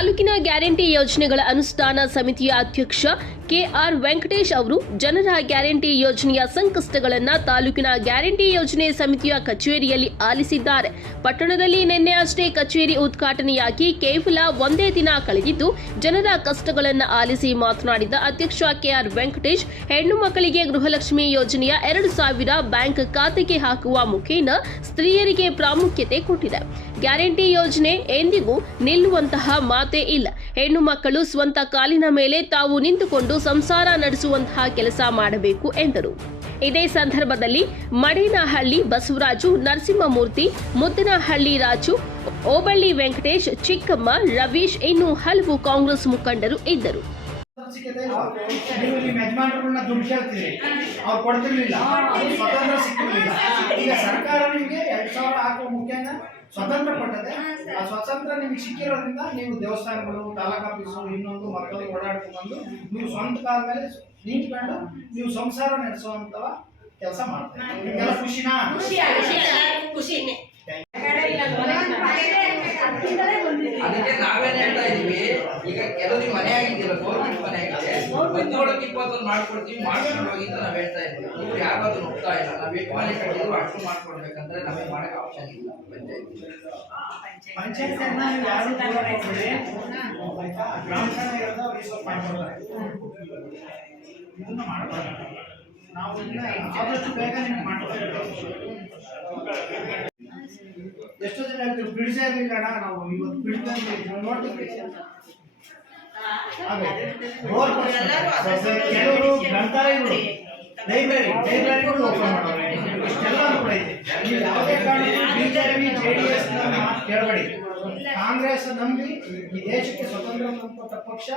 ತಾಲೂಕಿನ ಗ್ಯಾರಂಟಿ ಯೋಜನೆಗಳ ಅನುಷ್ಠಾನ ಸಮಿತಿಯ ಅಧ್ಯಕ್ಷ ಕೆಆರ್ ವೆಂಕಟೇಶ್ ಅವರು ಜನರ ಗ್ಯಾರಂಟಿ ಯೋಜನೆಯ ಸಂಕಷ್ಟಗಳನ್ನು ತಾಲೂಕಿನ ಗ್ಯಾರಂಟಿ ಯೋಜನೆ ಸಮಿತಿಯ ಕಚೇರಿಯಲ್ಲಿ ಆಲಿಸಿದ್ದಾರೆ. ಪಟ್ಟಣದಲ್ಲಿ ನಿನ್ನೆ ಅಷ್ಟೇ ಕಚೇರಿ ಉದ್ಘಾಟನೆಯಾಗಿ ಕೇವಲ ಒಂದೇ ದಿನ ಕಳೆದಿದ್ದು ಜನರ ಕಷ್ಟಗಳನ್ನು ಆಲಿಸಿ ಮಾತನಾಡಿದ ಅಧ್ಯಕ್ಷ ಕೆಆರ್ ವೆಂಕಟೇಶ್, ಹೆಣ್ಣು ಮಕ್ಕಳಿಗೆ ಗೃಹಲಕ್ಷ್ಮಿ ಯೋಜನೆಯ 2,000 ಬ್ಯಾಂಕ್ ಖಾತೆಗೆ ಹಾಕುವ ಮುಖೇನ ಸ್ತ್ರೀಯರಿಗೆ ಪ್ರಾಮುಖ್ಯತೆ ಕೊಟ್ಟಿದೆ. ಗ್ಯಾರಂಟಿ ಯೋಜನೆ ಎಂದಿಗೂ ನಿಲ್ಲುವಂತಹ ಮಾತೇ ಇಲ್ಲ. ಹೆಣ್ಣು ಮಕ್ಕಳು ಸ್ವಂತ ಕಾಲಿನ ಮೇಲೆ ತಾವು ನಿಂತುಕೊಂಡು ಸಂಸಾರ ನಡೆಸುವಂತಹ ಕೆಲಸ ಮಾಡಬೇಕು ಎಂದರು. ಇದೇ ಸಂದರ್ಭದಲ್ಲಿ ಮಡೇನಹಳ್ಳಿ ಬಸವರಾಜು, ನರಸಿಂಹಮೂರ್ತಿ, ಮುದ್ದನಹಳ್ಳಿ ರಾಜು, ಓಬಳ್ಳಿ ವೆಂಕಟೇಶ್, ಚಿಕ್ಕಮ್ಮ, ರವೀಶ್ ಇನ್ನೂ ಹಲವು ಕಾಂಗ್ರೆಸ್ ಮುಖಂಡರು ಇದ್ದರು. ನೀವು ನಿಮ್ಮ ಯಜಮಾನರನ್ನ ದುಡ್ಡು ಕೇಳ್ತೀರಿ, ಅವ್ರು ಕೊಡ್ತಿರ್ಲಿಲ್ಲ, ಸ್ವತಂತ್ರ ಸಿಕ್ಕಿರ್ಲಿಲ್ಲ. ಈಗ ಸರ್ಕಾರ ನಿಮಗೆ 2,000 ಹಾಕುವ ಮುಖೇನ ಸ್ವತಂತ್ರ ಕೊಟ್ಟದೆ. ಆ ಸ್ವತಂತ್ರ ನಿಮಗೆ ಸಿಕ್ಕಿರೋದ್ರಿಂದ ನೀವು ದೇವಸ್ಥಾನಗಳು, ತಾಲೂಕು ಆಫೀಸು, ಇನ್ನೊಂದು ಮಕ್ಕಳಿಗೆ ಓಡಾಡ್ಕೊಂಡು ನೀವು ಸ್ವಂತ ಕಾಲ ಮೇಲೆ ನಿಂತ್ಕೊಂಡು ನೀವು ಸಂಸಾರ ನಡೆಸುವಂತ ಕೆಲಸ ಮಾಡ್ತೀರಿ. ನಿಮಗೆಲ್ಲ ಖುಷಿನಾ? ಖುಷಿನೇ. ಅದಕ್ಕೆ ನಾವೇನ್ ಹೇಳ್ತಾ ಇದೀವಿ, ಈಗ ಕೆಲವು ಮನೆ ಆಗಿದ್ದಿಲ್ಲ, ಗೌರ್ಮೆಂಟ್ ಮನೆ ಆಗಿದೆ, 17-21 ಮಾಡ್ಕೊಡ್ತೀವಿ, ಮಾಡ್ಕೊಂಡು ಹೋಗಿ ಅಂತ ನಾವ್ ಹೇಳ್ತಾ ಇದ್ವಿ. ಇವ್ರು ಯಾರು ಅದನ್ನ ಒಪ್ತಾ ಇಲ್ಲ. ನಾವ್ ಎಷ್ಟು ಮನೆ ಕಟ್ಟಿದ್ರು ಅಷ್ಟು ಮಾಡ್ಕೊಡ್ಬೇಕಂದ್ರೆ ನಮಗೆ ಮಾಡಕ್ ಆಪ್ಷನ್ ಇಲ್ಲ. ಪಂಚಾಯತ್ ಇದನ್ನ ಮಾಡಬಾರ್ದು. ನಾವು ಆದಷ್ಟು ಬೇಗ ನಿಮ್ಗೆ ಮಾಡ್ಕೊಳ್ಬೇಕು. ಎಷ್ಟೋ ಜನ ಹೇಳ್ತೀವಿ ಬಿಡಿಸೇ ಇರಲಿಲ್ಲ ಅಣ್ಣ, ನಾವು ಇವತ್ತು ಬಿಡ್ತೀವಿ ನೋಡ್ತೀವಿ. ಕೆಲವರು ಗ್ರಂಥಾಲಯಗಳು, ಲೈಬ್ರರಿಗಳು ಓಪನ್ ಮಾಡೋರು, ಇಷ್ಟೆಲ್ಲರೂ ಕೂಡ ಇದೆ. ನೀವು ಯಾವುದೇ ಕಾರಣಕ್ಕೂ ಬಿಜೆಪಿ JDS ಮಾತು ಕೇಳಬೇಡಿ. ಕಾಂಗ್ರೆಸ್ ನಂಬಿ ಈ ದೇಶಕ್ಕೆ ಸ್ವತಂತ್ರ ಕೊಟ್ಟ ಪಕ್ಷ.